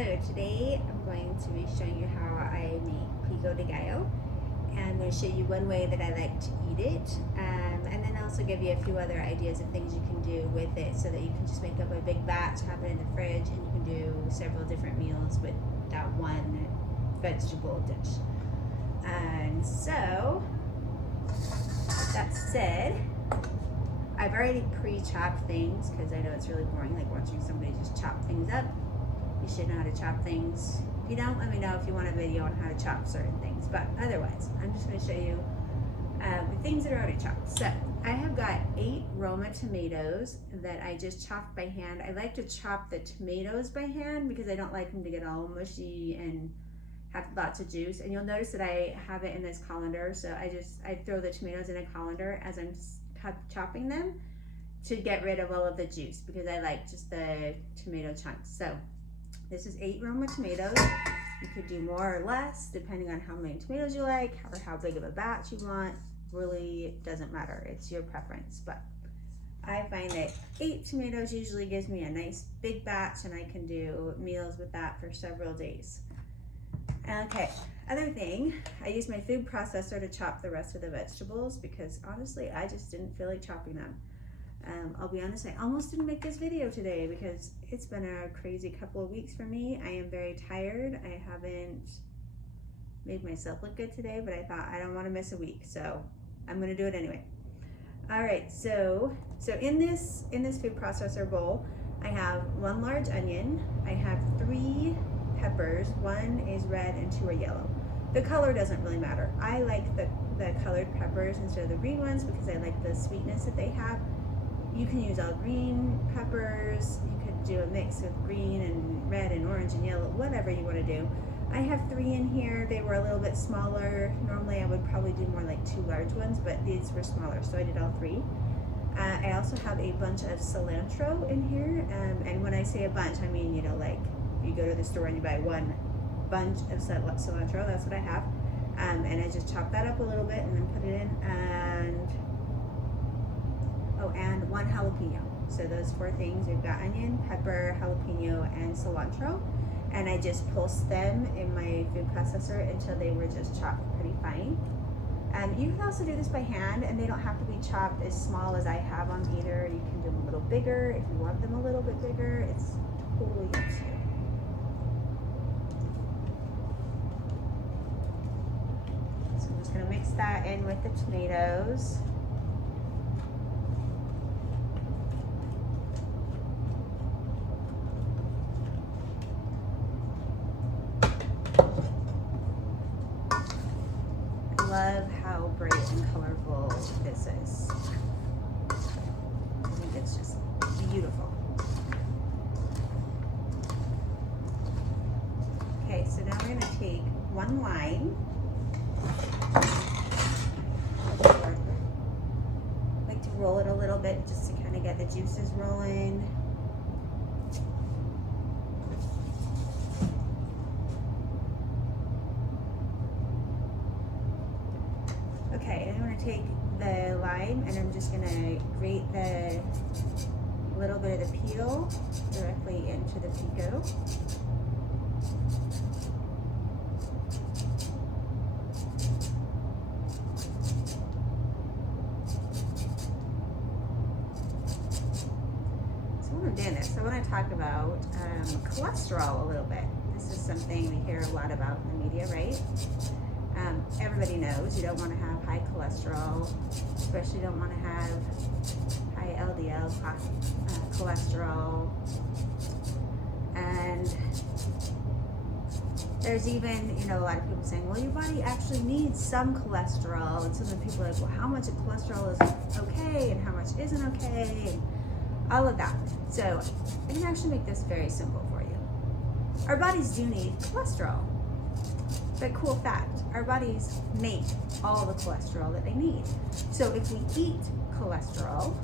So today I'm going to be showing you how I make pico de gallo, and I'm going to show you one way that I like to eat it, and then also give you a few other ideas of things you can do with it so that you can just make up a big batch, have it in the fridge, and you can do several different meals with that one vegetable dish. And so, with that said, I've already pre-chopped things because I know it's really boring, like watching somebody just chop things up. You should know how to chop things. If you don't, let me know if you want a video on how to chop certain things. But otherwise, I'm just going to show you the things that are already chopped. So I have got 8 Roma tomatoes that I just chopped by hand. I like to chop the tomatoes by hand because I don't like them to get all mushy and have lots of juice. And you'll notice that I have it in this colander. So I throw the tomatoes in a colander as I'm chopping them to get rid of all of the juice because I like just the tomato chunks. So this is 8 Roma tomatoes. You could do more or less depending on how many tomatoes you like or how big of a batch you want. Really doesn't matter, it's your preference. But I find that 8 tomatoes usually gives me a nice big batch and I can do meals with that for several days. Okay, other thing, I use my food processor to chop the rest of the vegetables because honestly, I just didn't feel like chopping them. I'll be honest, I almost didn't make this video today because it's been a crazy couple of weeks for me. I am very tired. I haven't made myself look good today, but I thought I don't want to miss a week, so I'm gonna do it anyway. All right, so in this food processor bowl, I have 1 large onion. I have 3 peppers. 1 is red and 2 are yellow. The color doesn't really matter. I like the colored peppers instead of the green ones because I like the sweetness that they have. You can use all green peppers. You could do a mix of green and red and orange and yellow, whatever you want to do. I have 3 in here. They were a little bit smaller. Normally I would probably do more like 2 large ones, but these were smaller, so I did all 3. I also have a bunch of cilantro in here, and when I say a bunch, I mean, you know, like you go to the store and you buy 1 bunch of cilantro, that's what I have. And I just chop that up a little bit and then put it in, and 1 jalapeno. So those 4 things, we've got onion, pepper, jalapeno, and cilantro. And I just pulsed them in my food processor until they were just chopped pretty fine. You can also do this by hand, and they don't have to be chopped as small as I have them either. You can do them a little bigger if you want them a little bit bigger. It's totally up to you. So I'm just gonna mix that in with the tomatoes. Love how bright and colorful this is. I think it's just beautiful. Okay, so now we're going to take 1 lime. I like to roll it a little bit just to kind of get the juices rolling. Okay, and I'm going to take the lime and I'm just going to grate the little bit of the peel directly into the pico. So when I'm doing this, I want to talk about cholesterol a little bit. This is something we hear a lot about in the media, right? Everybody knows you don't want to have high cholesterol, especially don't want to have high LDL cholesterol. And there's even, you know, a lot of people saying, well, your body actually needs some cholesterol. And some of the people are like, well, how much of cholesterol is okay and how much isn't okay, and all of that. So I can actually make this very simple for you. Our bodies do need cholesterol. But cool fact, our bodies make all the cholesterol that they need. So if we eat cholesterol,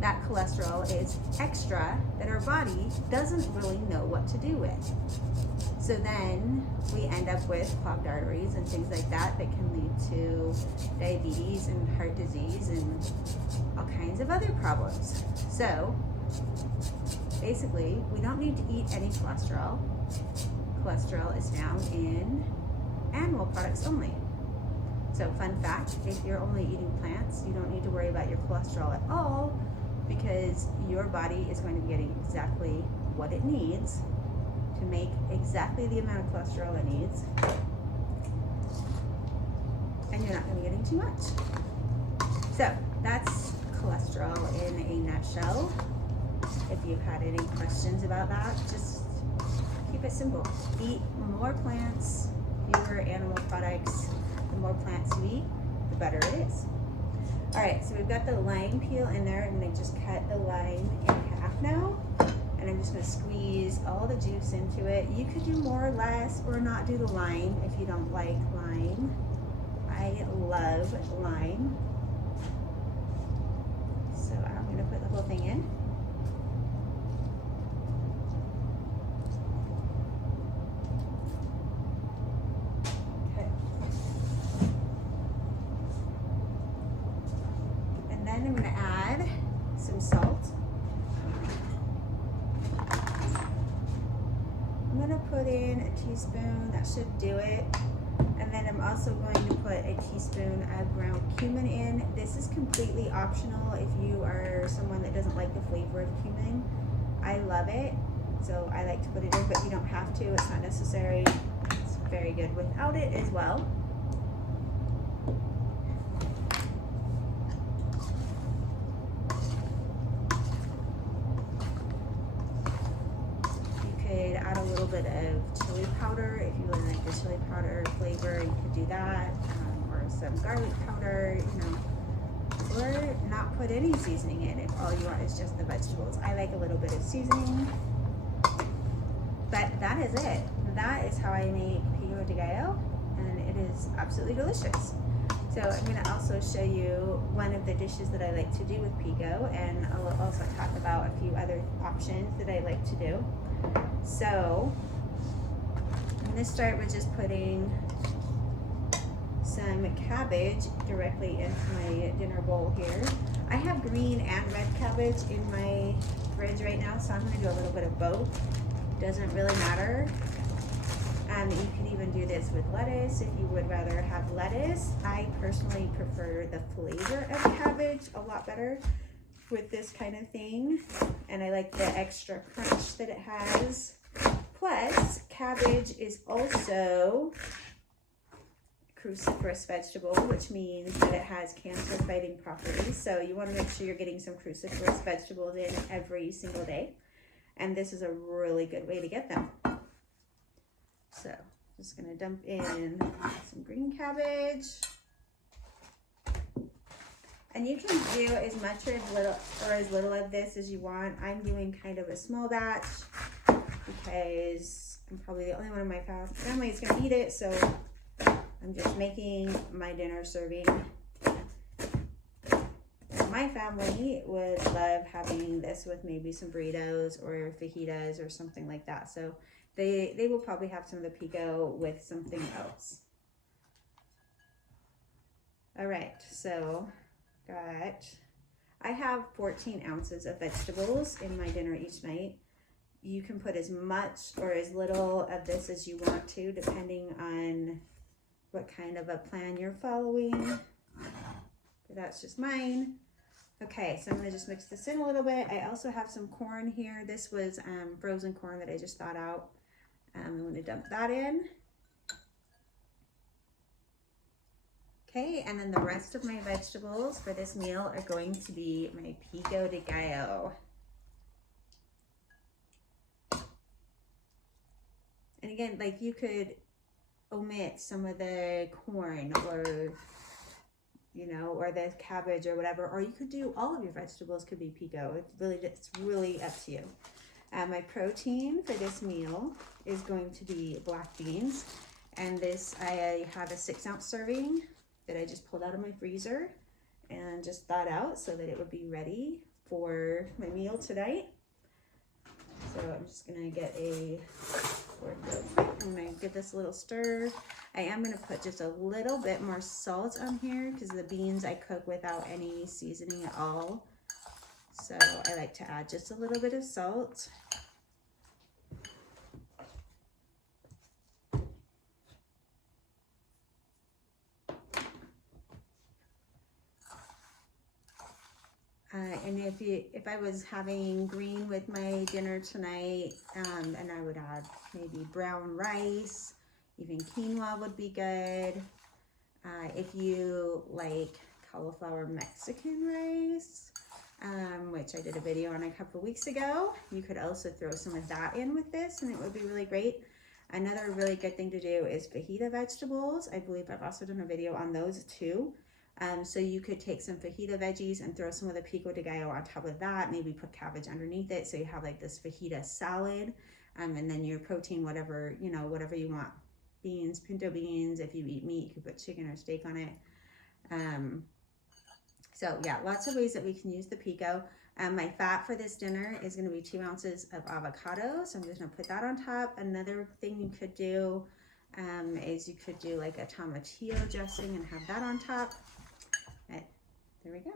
that cholesterol is extra that our body doesn't really know what to do with. So then we end up with clogged arteries and things like that that can lead to diabetes and heart disease and all kinds of other problems. So basically, we don't need to eat any cholesterol. cholesterol is found in animal products only. So fun fact, if you're only eating plants, you don't need to worry about your cholesterol at all, because your body is going to be getting exactly what it needs to make exactly the amount of cholesterol it needs, and you're not going to be getting too much. So that's cholesterol in a nutshell. If you've had any questions about that, just keep it simple. Eat more plants, fewer animal products. The more plants you eat, the better it is. All right, so we've got the lime peel in there. I'm gonna just cut the lime in half now, and I'm just gonna squeeze all the juice into it. You could do more or less, or not do the lime if you don't like lime. I love lime. So I'm gonna put the whole thing in. Then I'm going to add some salt. I'm going to put in a teaspoon, that should do it. And then I'm also going to put a teaspoon of ground cumin in. This is completely optional if you are someone that doesn't like the flavor of cumin. I love it, so I like to put it in, but you don't have to, it's not necessary. It's very good without it as well. Add a little bit of chili powder if you really like the chili powder flavor. You could do that, or some garlic powder, you know, or not put any seasoning in if all you want is just the vegetables. I like a little bit of seasoning, but that is it. That is how I make pico de gallo, and it is absolutely delicious. So I'm going to also show you one of the dishes that I like to do with pico, and I'll also talk about a few other options that I like to do. So I'm going to start with just putting some cabbage directly into my dinner bowl here. I have green and red cabbage in my fridge right now, so I'm going to do a little bit of both. Doesn't really matter. You can even do this with lettuce if you would rather have lettuce. I personally prefer the flavor of cabbage a lot better with this kind of thing, and I like the extra crunch that it has. Plus, cabbage is also cruciferous vegetable, which means that it has cancer fighting properties. So you want to make sure you're getting some cruciferous vegetables in every single day, and this is a really good way to get them. So just gonna dump in some green cabbage. And you can do as much or as little of this as you want. I'm doing kind of a small batch because I'm probably the only one in my family that's gonna eat it, so I'm just making my dinner serving. My family would love having this with maybe some burritos or fajitas or something like that. So they will probably have some of the pico with something else. All right, so I have 14 ounces of vegetables in my dinner each night. You can put as much or as little of this as you want to, depending on what kind of a plan you're following. But that's just mine. Okay, so I'm gonna just mix this in a little bit. I also have some corn here. This was frozen corn that I just thawed out. I'm gonna dump that in. Okay, and then the rest of my vegetables for this meal are going to be my pico de gallo. And again, like, you could omit some of the corn or, you know, or the cabbage or whatever, or you could do all of your vegetables could be pico. It's really up to you. My protein for this meal is going to be black beans, and this, I have a 6-ounce serving that I just pulled out of my freezer and just thawed out so that it would be ready for my meal tonight. So I'm just gonna get a fork real quick. I'm gonna give this a little stir. I am gonna put just a little bit more salt on here because the beans I cook without any seasoning at all. So I like to add just a little bit of salt. And if I was having green with my dinner tonight, and I would add maybe brown rice, even quinoa would be good. If you like cauliflower Mexican rice, which I did a video on a couple weeks ago, you could also throw some of that in with this and it would be really great. Another really good thing to do is fajita vegetables. I believe I've also done a video on those too. So you could take some fajita veggies and throw some of the pico de gallo on top of that, maybe put cabbage underneath it, so you have like this fajita salad, and then your protein, whatever you want. Beans, pinto beans. If you eat meat, you could put chicken or steak on it. So yeah, lots of ways that we can use the pico. My fat for this dinner is going to be 2 ounces of avocado, so I'm just going to put that on top. Another thing you could do is you could do like a tomatillo dressing and have that on top. There we go.